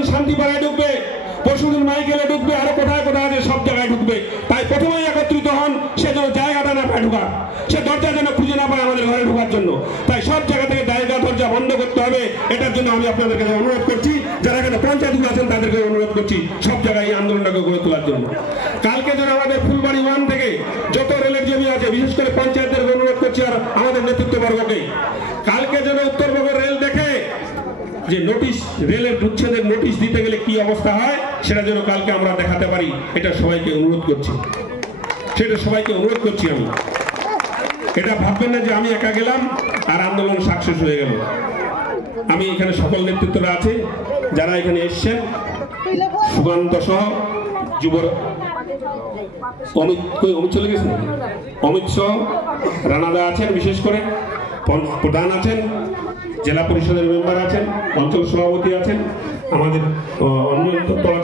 পরশুদিন শান্তিপাড়ায় ঢুকবে, পরশুদিন মাইকেলে ঢুকবে, আরো কোথায় কোথায় আছে সব জায়গায় ঢুকবে। তাই প্রথমেই একত্রিত হন, সে যেন জায়গাটা না পায় ঢুকার, সে দরজা যেন খুঁজে না পায় আমাদের ঘরে ঢোকার জন্য। তাই সব জায়গা থেকে জায়গা দরজা বন্ধ করতে হবে। এটার জন্য আমি আপনাদের কাছে অনুরোধ করছি, যারা এখানে পঞ্চায়েতগুলো আছেন তাদেরকে অনুরোধ করছি সব জায়গায় এই আন্দোলনটাকে গড়ে তোলার জন্য। কালকে যেন আমাদের ফুলবাড়ি 1 থেকে যত রেলের জমি আছে, বিশেষ করে পঞ্চায়েতের অনুরোধ করছি আর আমাদের নেতৃত্ববর্গকে, কালকে যেন উত্তরবঙ্গের রেল দেখে যে নোটিশ, রেলের উচ্ছেদের নোটিশ দিতে গেলে কি অবস্থা হয় সেটা যেন কালকে আমরা দেখাতে পারি। এটা সবাইকে অনুরোধ করছি, সেটা সবাইকে অনুরোধ করছি। আমি এটা ভাববেন না যে আমি একা গেলাম আর আন্দোলন সাকসেস হয়ে গেল। আমি এখানে সকল নেতৃত্বরা আছে যারা এখানে এসছেন, সুকান্ত সহ যুব অমিত চলে গেছেন, অমিত সহ রানাদা আছেন, বিশেষ করে প্রধান আছেন, জেলা পরিষদের মেম্বার আছেন, অঞ্চল সভাপতি আছেন, আমাদের অন্য